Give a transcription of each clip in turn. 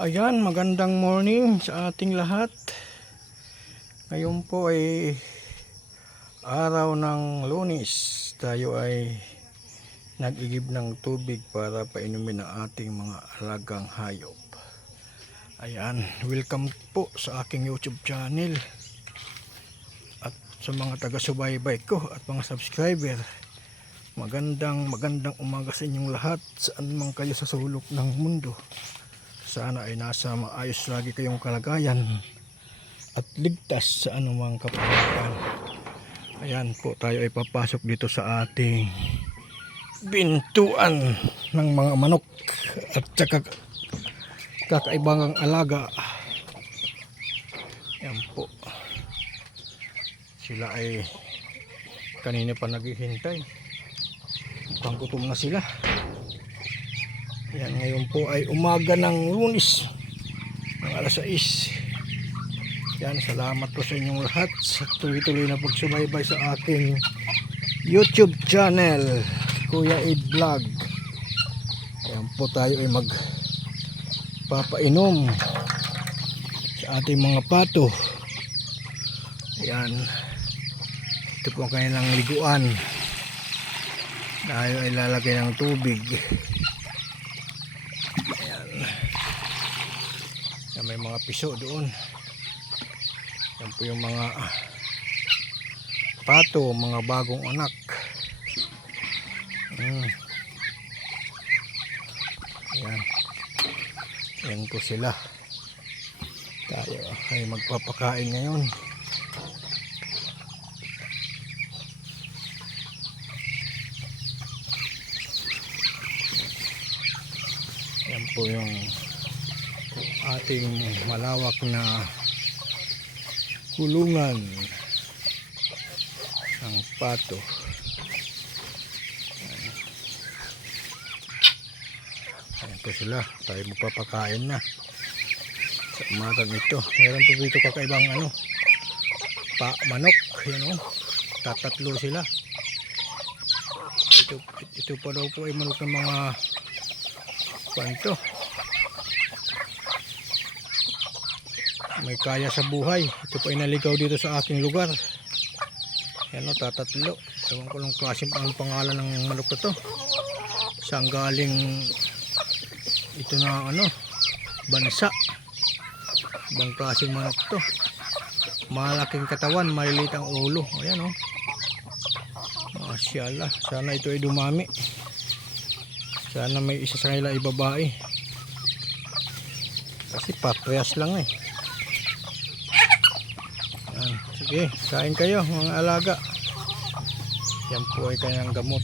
Ayan, magandang morning sa ating lahat. Ngayon po ay araw ng Lunes. Tayo ay nag-igib ng tubig para painumin ang ating mga alagang hayop. Ayan, welcome po sa aking YouTube channel. At sa mga taga-subaybay ko at mga subscriber, magandang umaga sa inyong lahat, saan man kayo sa sulok ng mundo. Sana ay nasa maayos lagi kayong kalagayan at ligtas sa anumang kapahamakan. Ayan po, tayo ay papasok dito sa ating bintuan ng mga manok at saka kakaibang alaga. Ayan po, sila ay kanina pa naghihintay, mukhang gutom na sila. Yan, ngayon po ay umaga ng Lunes ng alas 6. Yan, salamat po sa inyong lahat sa tuloy-tuloy na pagsubaybay sa aking YouTube channel, Kuya Ed Vlog. Yan po, tayo ay magpapainom sa ating mga pato. Yan, ito po ang kanilang liguan. Tayo ay lalagay ng tubig. May mga piso doon. Yan po yung mga pato, mga bagong anak. Yan. Yan po sila. Tayo ay magpapakain ngayon. Yan po yung ating malawak na kulungan ng pato. Ayan po sila, tayo magpapakain na sa umagang ito. Meron po dito kakaibang manok, tatatlo sila. Ito pa daw po ay manok ng mga panto. May kaya sa buhay. Ito po ay naligaw dito sa aking lugar. Yan o, tatatlo. Ewan ko lang klase ang pangalan ng manok na to. Saan galing ito na bansa. Ibang klaseng manok to. Malaking katawan, maliliit ang ulo. Ayan o. Masyaallah. Sana ito ay dumami. Sana may isa sa kanila ay babae. Kasi paprehas lang eh. Sige, kain kayo mga alaga. Yan po ay kanyang gamot.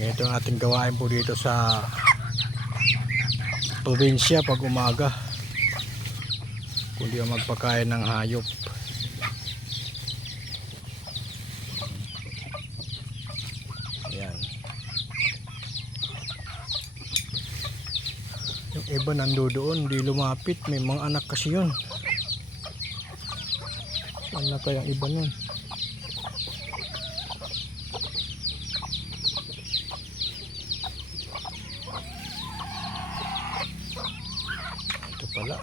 Ito ang ating gawain po dito sa probinsya pag umaga, kundi ang magpakain ng hayop. Yan. Yung iba nandoon, hindi lumapit. May mga anak kasi yun. Saan na kayang iba nun? Ito pala.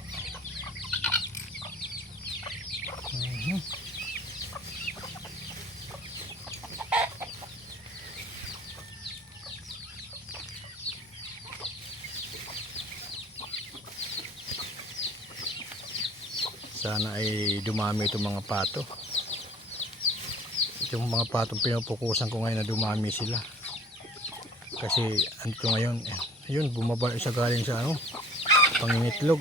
Sana ay dumami itong mga pato. Itong mga patong pinupukusan ko ngayon na dumami sila. Kasi ito ngayon, ayun, bumaba isa galing sa pangingitlog.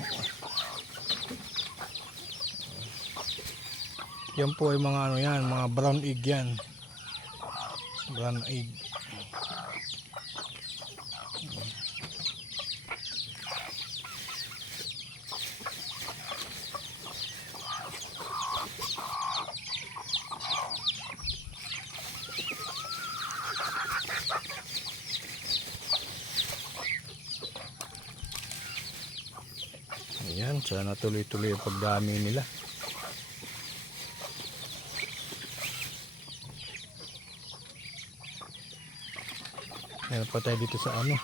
Yan po ay mga yan, mga brown egg yan. Brown egg. Ayan, sana tuloy-tuloy ang pagdami nila. Meron pa tayo dito sa ano,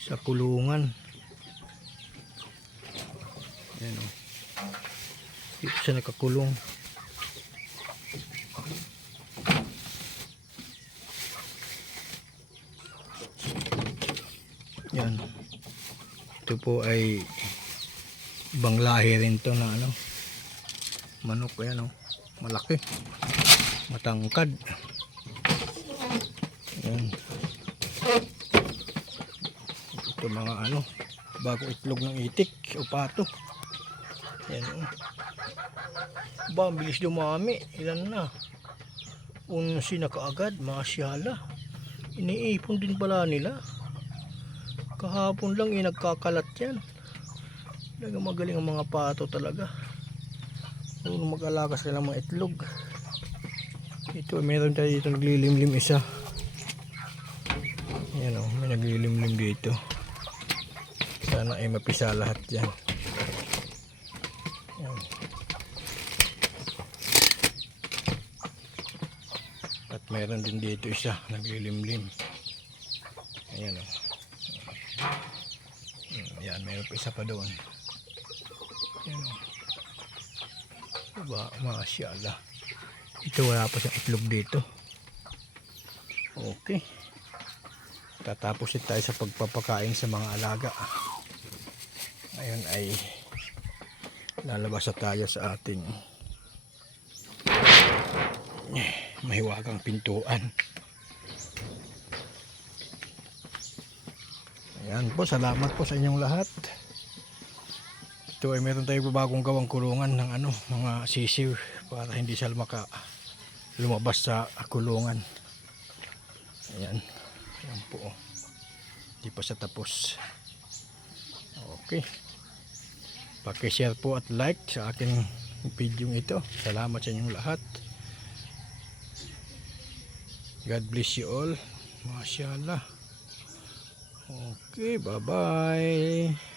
sa kulungan. Ayan o. Dito siya nakakulong. Yan. Ito po ay ibang lahi rin to na ano, manok. Ayan o. Malaki. Matangkad. Ayan. Ito mga ano, bagong itlog ng itik o pato. Ayan o. Ba, ang bilis dumami. Ilan na? 11 na kaagad. Masyala. Iniipon din pala nila. Kahapon lang nagkakalat yan. Talaga magaling ang mga pato talaga. Kung mag-alaga sila ng mga itlog. Ito, meron tayo dito naglilimlim isa. Ayan o, may naglilimlim dito. Sana ay mapisa lahat yan. Ayan. At meron din dito isa naglilimlim. Ayan o. Ayan, meron pa isa pa doon. Ayan o. Diba, masyala. Ito wala pa siyang itlog dito. Okay. Tatapos tayo sa pagpapakain sa mga alaga. Ngayon ay lalabas na tayo sa ating mahiwagang pintuan. Ayan po, salamat po sa inyong lahat. Ito ay meron tayong bagong gawang kulungan ng ano, mga sisiw para hindi sila lumabas sa kulungan. Ayan. Ayan po. Hindi pa sa tapos. Okay. Paki-share po at like sa aking video ito. Salamat sa inyong lahat. God bless you all. Masyaallah. Okay, bye-bye.